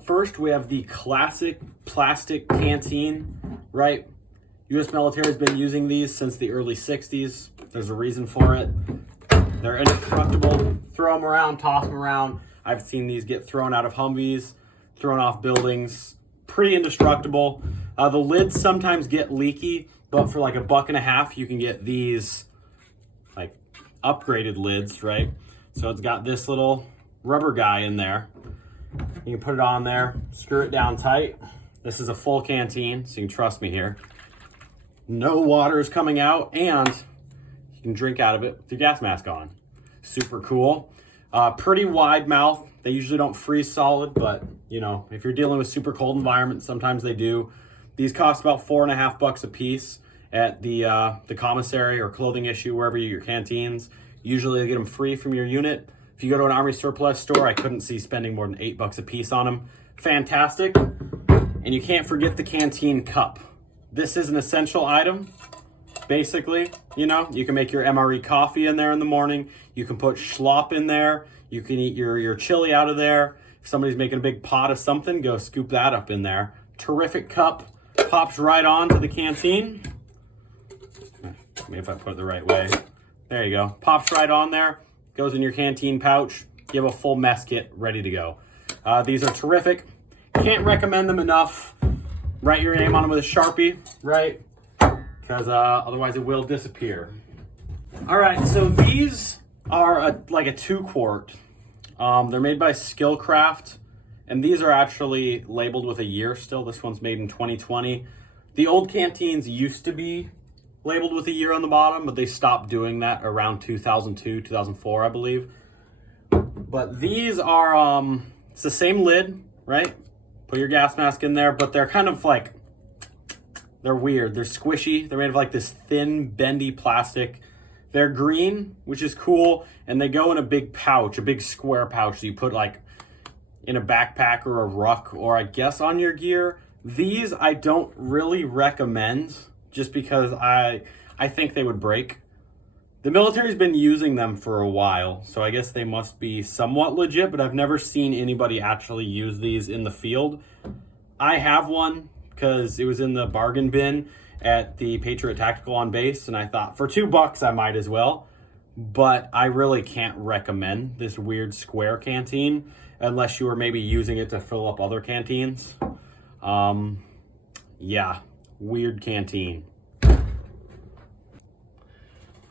up first, we have the classic plastic canteen, right? U.S. military has been using these since the early 60s. There's a reason for it. They're indestructible. Throw them around, toss them around. I've seen these get thrown out of Humvees, thrown off buildings. Pretty indestructible. The lids sometimes get leaky, but for like $1.50, you can get these like upgraded lids, right? So it's got this little rubber guy in there. You can put it on there, screw it down tight. This is a full canteen, so you can trust me here. No water is coming out, and you can drink out of it with your gas mask on. Super cool. Pretty wide mouth. They usually don't freeze solid, but you know, if you're dealing with super cold environments, sometimes they do. These cost about $4.50 a piece at the commissary or clothing issue, wherever you get your canteens. Usually they get them free from your unit. If you go to an Army surplus store, I couldn't see spending more than $8 a piece on them. Fantastic. And you can't forget the canteen cup. This is an essential item. Basically, you know, you can make your MRE coffee in there in the morning. You can put schlop in there. You can eat your chili out of there. If somebody's making a big pot of something, go scoop that up in there. Terrific cup. Pops right on to the canteen. Maybe if I put it the right way. There you go. Pops right on there. Goes in your canteen pouch. You have a full mess kit ready to go. These are terrific. Can't recommend them enough. Write your name on them with a Sharpie, right? Because otherwise it will disappear. All right, so these are like a 2-quart. They're made by Skillcraft, and these are actually labeled with a year still. This one's made in 2020. The old canteens used to be labeled with a year on the bottom, but they stopped doing that around 2002, 2004, I believe. But these are, it's the same lid, right? Put your gas mask in there, but they're kind of like, they're weird. They're squishy. They're made of like this thin, bendy plastic. They're green, which is cool, and they go in a big pouch, a big square pouch that you put like in a backpack or a ruck, or I guess on your gear. These I don't really recommend, just because I think they would break. The military's been using them for a while, so I guess they must be somewhat legit, but I've never seen anybody actually use these in the field. I have one because it was in the bargain bin at the Patriot Tactical on base, and I thought for $2 I might as well, but I really can't recommend this weird square canteen unless you were maybe using it to fill up other canteens. Yeah, weird canteen.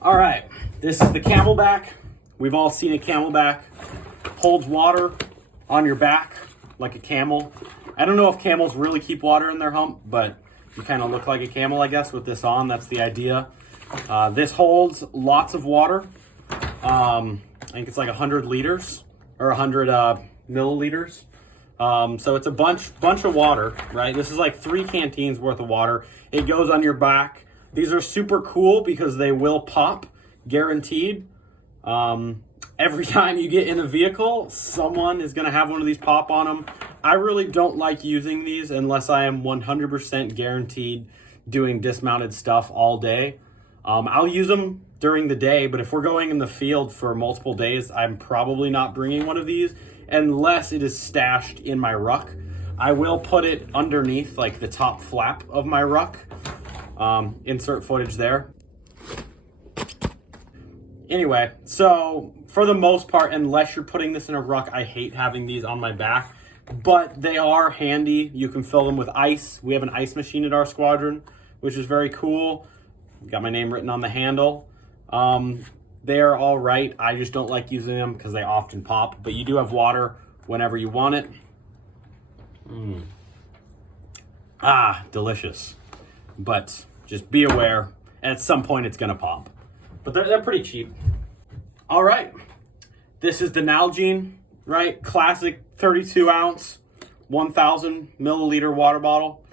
All right, this is the CAMELBACK. We've all seen a CAMELBACK. Holds water on your back like a camel. I don't know if camels really keep water in their hump, but you kind of look like a camel, I guess, with this on. That's the idea. This holds lots of water. I think it's like 100 liters or 100 milliliters. So it's a bunch of water, right? This is like 3 canteens worth of water. It goes on your back. These are super cool because they will pop, guaranteed. Every time you get in a vehicle, someone is going to have one of these pop on them. I really don't like using these unless I am 100% guaranteed doing dismounted stuff all day. I'll use them during the day, but if we're going in the field for multiple days, I'm probably not bringing one of these unless it is stashed in my ruck. I will put it underneath like the top flap of my ruck. Insert footage there. Anyway, so for the most part, unless you're putting this in a ruck, I hate having these on my back, but they are handy. You can fill them with ice. We have an ice machine at our squadron, which is very cool. Got my name written on the handle. They are all right. I just don't like using them because they often pop, but you do have water whenever you want it. Delicious. But just be aware, at some point it's gonna pop. But they're pretty cheap. All right, this is the NALGENE, right? Classic 32 ounce, 1,000 milliliter water bottle.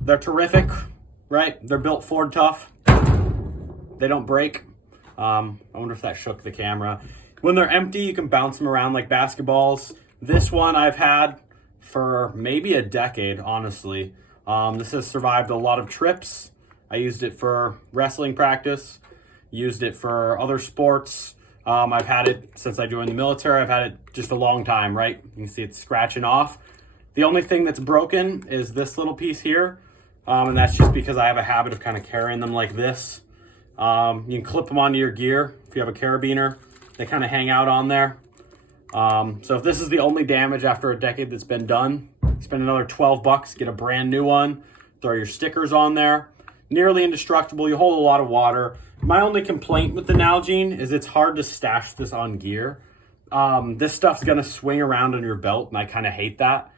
They're terrific, right? They're built Ford tough. They don't break. I wonder if that shook the camera. When they're empty, you can bounce them around like basketballs. This one I've had for maybe a decade, honestly. This has survived a lot of trips. I used it for wrestling practice, used it for other sports. I've had it since I joined the military. I've had it just a long time, right? You can see it's scratching off. The only thing that's broken is this little piece here. And that's just because I have a habit of kind of carrying them like this. You can clip them onto your gear if you have a carabiner. They kind of hang out on there. So if this is the only damage after a decade that's been done, spend another 12 bucks, get a brand new one, throw your stickers on there. Nearly indestructible. You hold a lot of water. My only complaint with the NALGENE is it's hard to stash this on gear. This stuff's going to swing around on your belt, and I kind of hate that.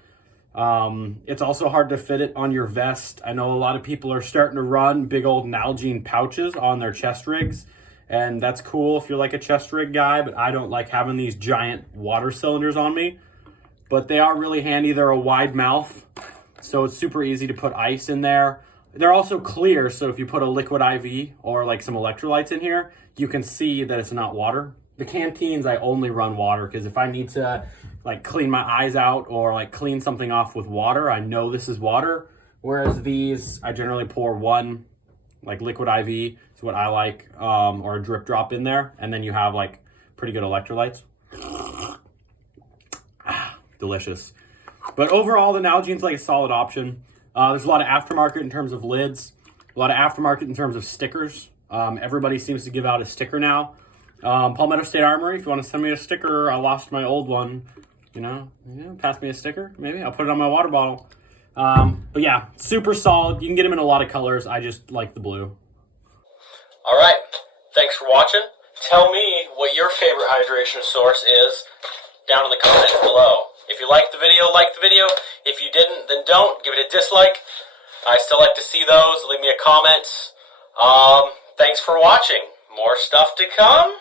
It's also hard to fit it on your vest. I know a lot of people are starting to run big old NALGENE pouches on their chest rigs, and that's cool if you're like a chest rig guy, but I don't like having these giant water cylinders on me. But they are really handy. They're a wide mouth, so it's super easy to put ice in there. They're also clear, so if you put a liquid IV or like some electrolytes in here, you can see that it's not water. The canteens, I only run water because if I need to like clean my eyes out or like clean something off with water, I know this is water. Whereas these, I generally pour one like liquid IV, is what I like, or a drip drop in there, and then you have like pretty good electrolytes. Delicious. But overall, the NALGENE's like a solid option. There's a lot of aftermarket in terms of lids, a lot of aftermarket in terms of stickers. Everybody seems to give out a sticker now. Palmetto State Armory, if you want to send me a sticker, I lost my old one, pass me a sticker, maybe. I'll put it on my water bottle. But yeah, super solid. You can get them in a lot of colors. I just like the blue. All right, thanks for watching. Tell me what your favorite hydration source is down in the comments below. If you liked the video, like the video. If you didn't, then don't. Give it a dislike. I still like to see those. Leave me a comment. Thanks for watching. More stuff to come.